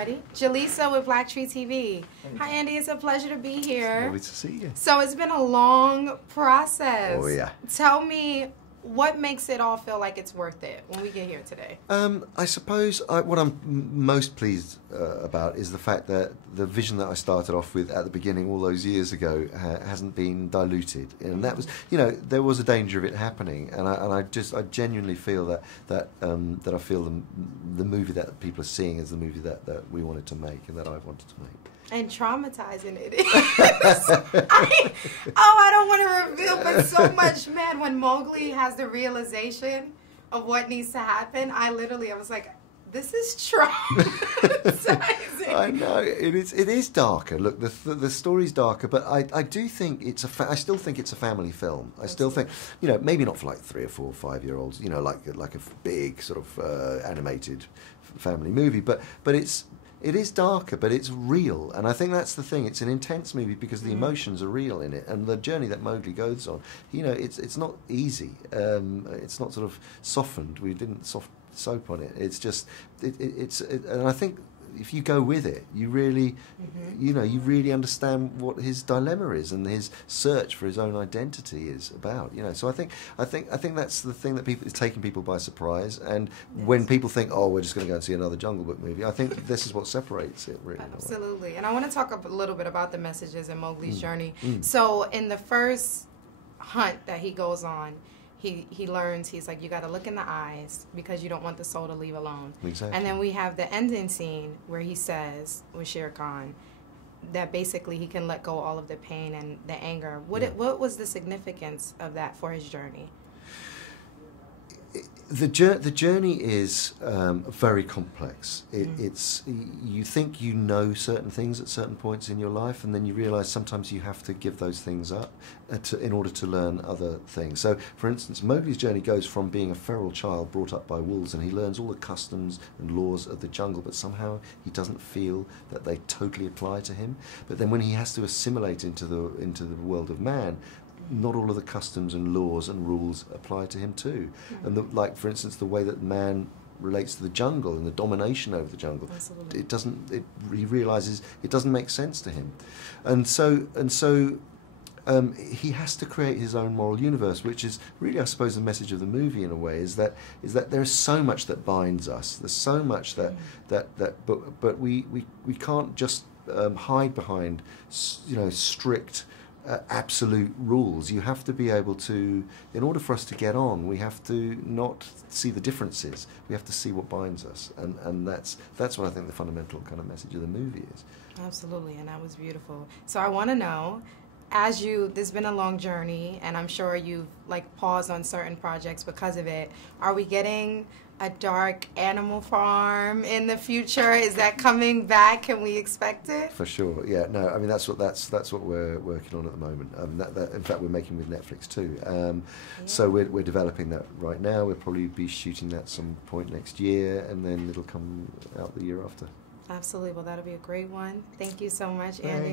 Ready? Jaleesa with BLACKTREE TV. Hi Andy, it's a pleasure to be here. Lovely to see you. So it's been a long process. Oh yeah. Tell me, what makes it all feel like it's worth it when we get here today? I suppose what I'm most pleased about is the fact that the vision that I started off with at the beginning all those years ago hasn't been diluted, and that was, there was a danger of it happening, and I genuinely feel that I feel the movie that people are seeing is the movie that we wanted to make and that I wanted to make. And traumatizing it is. I don't want to reveal, but so much, man, when Mowgli has the realization of what needs to happen, I was like, this is traumatizing. I know, it is darker. Look, the story's darker, but I do think I still think it's a family film. I still think, maybe not for like 3 or 4 or 5-year-olds, like a big sort of animated family movie, but it is darker, but it's real, and I think that's the thing. It's an intense movie because the emotions are real in it, and the journey that Mowgli goes on, it's not easy. It's not sort of softened. We didn't soap on it. It's just, and I think if you go with it, you really, you really understand what his dilemma is and his search for his own identity is about. So I think that's the thing that is taking people by surprise. And when people think, oh, we're just going to go and see another Jungle Book movie, I think this is what separates it, really. Absolutely. And I want to talk a little bit about the messages in Mowgli's journey. So in the first hunt that he goes on, he learns, he's like, you got to look in the eyes because you don't want the soul to leave alone. Exactly. And then we have the ending scene where he says, with Shere Khan, that basically he can let go all of the pain and the anger. What was the significance of that for his journey? The journey is very complex. It's you think you know certain things at certain points in your life, and then you realise sometimes you have to give those things up in order to learn other things. So, for instance, Mowgli's journey goes from being a feral child brought up by wolves, and he learns all the customs and laws of the jungle, but somehow he doesn't feel that they totally apply to him. But then when he has to assimilate into the world of man, not all of the customs and laws and rules apply to him too. And like, for instance, the way that man relates to the jungle and the domination over the jungle, he realizes it doesn't make sense to him, and so he has to create his own moral universe, which is really, I suppose, the message of the movie in a way, is that there is so much that binds us. There's so much but we can't just hide behind strict absolute rules. You have to be able to, in order for us to get on, we have to not see the differences. We have to see what binds us, and that's what I think the fundamental kind of message of the movie is. Absolutely, and that was beautiful. So I want to know, there's been a long journey, and I'm sure you've paused on certain projects because of it. Are we getting a dark animal farm in the future? Is that coming back? Can we expect it? For sure, yeah. No, I mean that's what we're working on at the moment. In fact, we're making with Netflix too. So we're developing that right now. We'll probably be shooting that some point next year, and then it'll come out the year after. Absolutely. Well, that'll be a great one. Thank you so much, Andy.